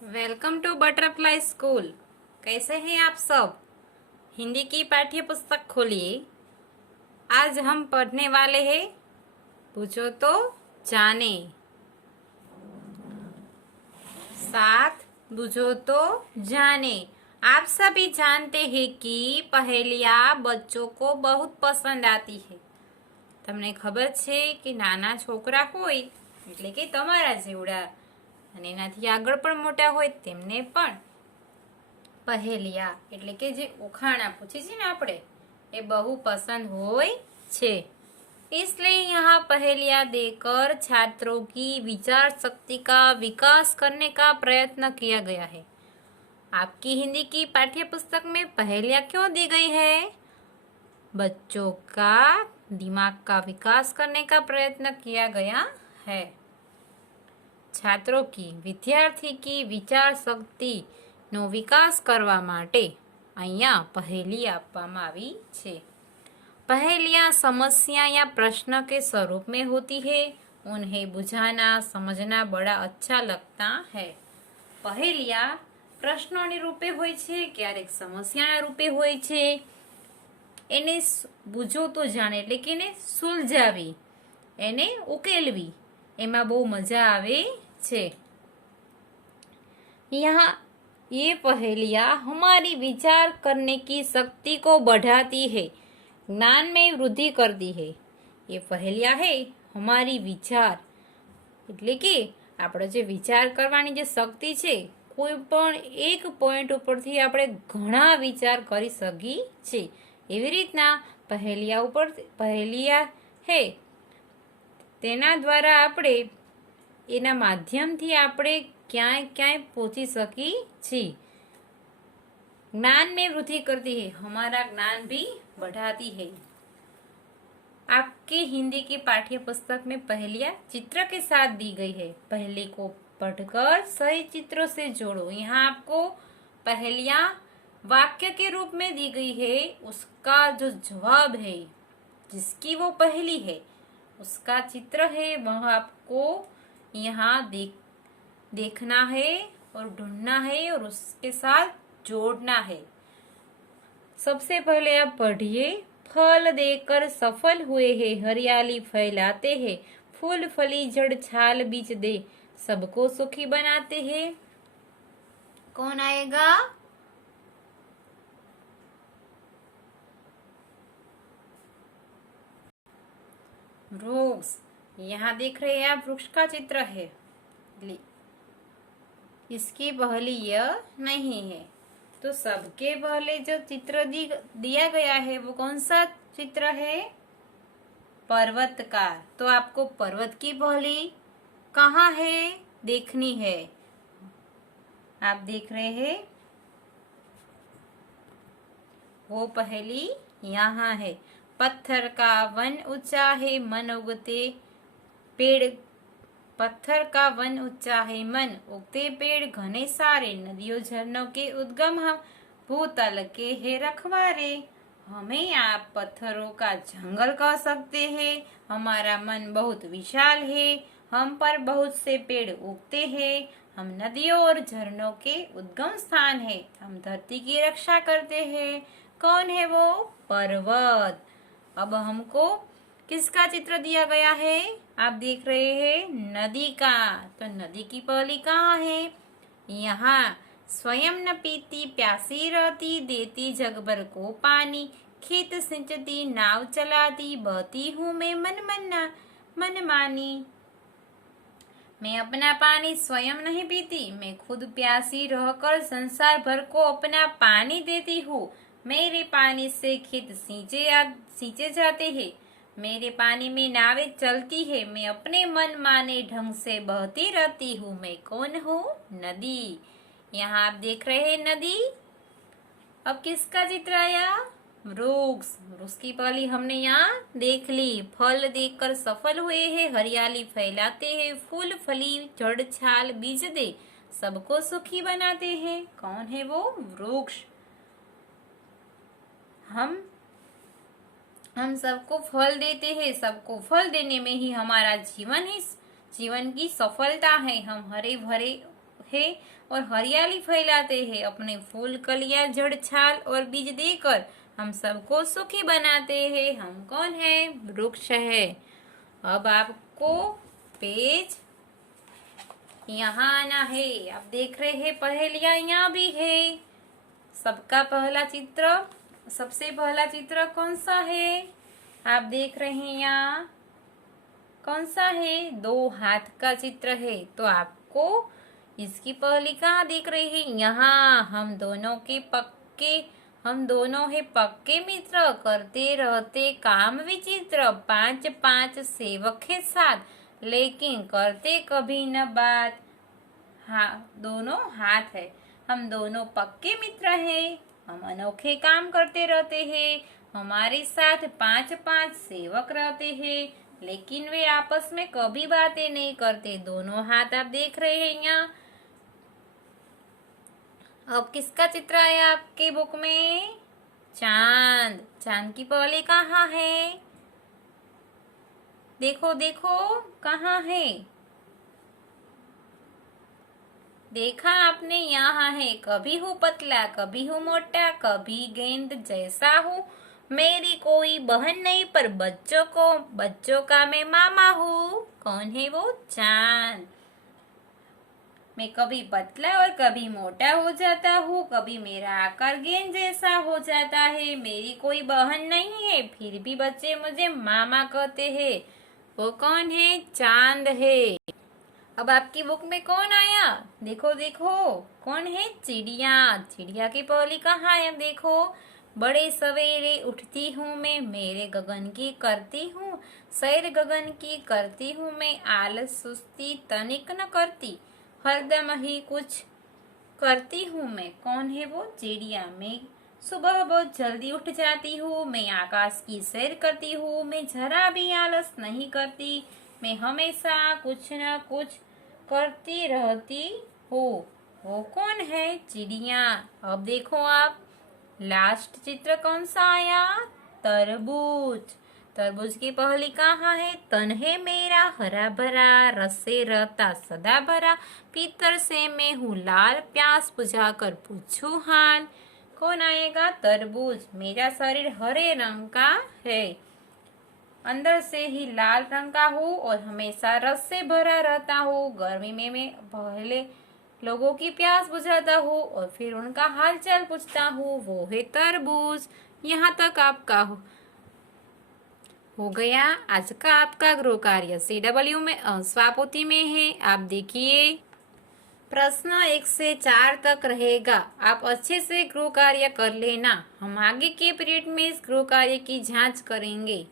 Welcome to butterfly school. कैसे हैं आप सब? हिंदी की पाठ्य पुस्तक खोलिए। आज हम पढ़ने वाले हैं पूछो तो जाने। साथ बुझो तो जाने। आप सभी जानते हैं कि पहेलियाँ बच्चों को बहुत पसंद आती है। તમને ખબર છે કે નાના છોકરા હોય એટલે કે તમારા જેવડા અને એનાથી આગળ પણ મોટા હોય તેમને પણ पहेलिया એટલે કે જે ઉખાણા પૂછે છે ને આપણે એ બહુ પસંદ હોય છે। इसलिए यहाँ पहेलियाँ देकर छात्रों की विचार शक्ति का विकास करने का प्रयत्न किया गया है। आपकी हिंदी की पाठ्य पुस्तक में पहेलियाँ क्यों दी गई है? बच्चों का दिमाग का विकास करने का प्रयत्न किया गया है। छात्रों की विद्यार्थी की विचार शक्ति નો વિકાસ કરવા માટે અહીંયા पहेली આપવામાં આવી છે। पहेलियाँ समस्या या प्रश्न के स्वरूप में होती है। उन्हें बुझाना समझना बड़ा अच्छा लगता है। पहेलियाँ प्रश्नोनी रूपे होय छे, क्यारेक समस्याना रूपे होय छे। एने बुझो तो जाने એટલે કે એને સુલઝાવી, એને ઉકેલવી, એમાં બહુ મજા આવે છે। यहाँ ये पहेलियाँ हमारी विचार करने की शक्ति को बढ़ाती है, ज्ञान में वृद्धि करती है। ये पहेलियाँ है हमारी विचार એટલે કે આપણે જે વિચાર કરવાની જે શક્તિ છે, કોઈ પણ એક પોઈન્ટ ઉપરથી આપણે ઘણા વિચાર કરી શકી છે। એવી રીતના પહેલિયા હે તેના દ્વારા આપણે એના માધ્યમથી આપણે ક્યાંય ક્યાંય પહોંચી શકી छी। ज्ञान में वृद्धि करती है, हमारा ज्ञान भी बढ़ाती है। आपके हिंदी की पाठ्य पुस्तक में पहेलियाँ चित्र के साथ दी गई है। पहेली को पढ़कर सही चित्रों से जोड़ो। यहाँ आपको पहेलियाँ वाक्य के रूप में दी गई है, उसका जो जवाब है जिसकी वो पहेली है उसका चित्र है वह आपको यहाँ देखना है और ढूंढना है और उसके साथ जोड़ना है। सबसे पहले आप पढ़िए। फल देकर सफल हुए हैं, हरियाली फैलाते हैं, फूल फली जड़ छाल बीज दे, सबको सुखी बनाते हैं। कौन आएगा? वृक्ष। यहाँ देख रहे हैं आप वृक्ष का चित्र है, इसकी पहली यह नहीं है। तो सबके पहले जो चित्र दिया गया है वो कौन सा चित्र है? पर्वत का। तो आपको पर्वत की पहली कहाँ है देखनी है। आप देख रहे हैं वो पहली यहाँ है। पत्थर का वन ऊंचा है, मन उगते पेड़, पत्थर का वन ऊंचा है, मन उगते पेड़ घने सारे, नदियों झरनों के उद्गम हम भूतल के है रखवारे। हमें आप पत्थरों का जंगल कह सकते हैं। हमारा मन बहुत विशाल है, हम पर बहुत से पेड़ उगते हैं, हम नदियों और झरनों के उद्गम स्थान है, हम धरती की रक्षा करते हैं। कौन है वो? पर्वत। अब हमको किसका चित्र दिया गया है? आप देख रहे हैं नदी का। तो नदी की पहली कहाँ है? यहाँ। स्वयं न पीती प्यासी रहती, देती जग भर को पानी, खेत सिंचती नाव चलाती, बहती हूँ मैं मन मानी। मैं अपना पानी स्वयं नहीं पीती, मैं खुद प्यासी रहकर संसार भर को अपना पानी देती हूँ। मेरे पानी से खेत सींचे जाते हैं, मेरे पानी में नावें चलती है, मैं अपने मन माने ढंग से बहती रहती हूँ। मैं कौन हूँ? नदी। यहाँ आप देख रहे हैं नदी। अब किसका चित्र आया? वृक्ष। वृक्ष की पहली हमने यहाँ देख ली। फल देखकर सफल हुए हैं, हरियाली फैलाते हैं, फूल फली जड़ छाल बीज दे, सबको सुखी बनाते हैं। कौन है वो? वृक्ष। हम सबको फल देते हैं, सबको फल देने में ही हमारा जीवन की सफलता है। हम हरे भरे है और हरियाली फैलाते हैं। अपने फूल, कलियां, जड़, छाल और बीज देकर हम सबको सुखी बनाते हैं। हम कौन है? वृक्ष है। अब आपको पेज यहाँ आना है। आप देख रहे हैं पहेलियां यहाँ भी है। सबका पहला चित्र, सबसे पहला चित्र कौन सा है? आप देख रहे हैं यहाँ कौन सा है? 2 हाथ का चित्र है। तो आपको इसकी पहली कहाँ दिख रही है? यहाँ। हम दोनों है पक्के मित्र, करते रहते काम विचित्र, 5 सेवक है साथ, लेकिन करते कभी न बात। हाँ, दोनों हाथ है। हम दोनों पक्के मित्र हैं। हम अनोखे काम करते रहते हैं। हमारे साथ 5 सेवक रहते हैं, लेकिन वे आपस में कभी बातें नहीं करते। दोनों हाथ आप देख रहे हैं यहाँ। अब किसका चित्र आया आपके बुक में? चांद। चांद की पहले कहाँ है? देखो देखो कहाँ है? देखा आपने? यहाँ है। कभी हूँ पतला, कभी हूँ मोटा, कभी गेंद जैसा हूँ। मेरी कोई बहन नहीं, पर बच्चों का मैं मामा हूँ। कौन है वो? चांद। मैं कभी पतला और कभी मोटा हो जाता हूँ, कभी मेरा आकार गेंद जैसा हो जाता है। मेरी कोई बहन नहीं है, फिर भी बच्चे मुझे मामा कहते हैं। वो कौन है? चांद है। अब आपकी बुक में कौन आया? देखो देखो कौन है? चिड़िया। चिड़िया की पहली कहाँ है? देखो। बड़े सवेरे उठती हूँ मैं, मेरे गगन की करती हूँ सैर, गगन की करती हूँ मैं, आलस सुस्ती तनिक न करती, हरदम ही कुछ करती हूँ मैं। कौन है वो? चिड़िया। मैं सुबह बहुत जल्दी उठ जाती हूँ, मैं आकाश की सैर करती हूँ, मैं जरा भी आलस नहीं करती, मैं हमेशा कुछ न कुछ करती रहती हूँ। वो कौन है? चिड़िया। अब देखो आप, लास्ट चित्र कौन सा आया? तरबूज। तरबूज की पहली कहाँ है? तन है मेरा हरा भरा, रस से रहता सदा भरा, भीतर से मैं हूँ लाल, प्यास बुझा कर पूछू हाल। कौन आएगा? तरबूज। मेरा शरीर हरे रंग का है, अंदर से ही लाल रंग का हूँ और हमेशा रस से भरा रहता हूँ। गर्मी में मैं पहले लोगों की प्यास बुझाता हूँ और फिर उनका हालचाल पूछता हूँ। वो है तरबूज। यहाँ तक आपका हो गया आज का आपका गृह कार्य। CW में स्वापोती में है। आप देखिए, प्रश्न 1 से 4 तक रहेगा। आप अच्छे से गृह कार्य कर लेना। हम आगे के पीरियड में इस गृह कार्य की जांच करेंगे।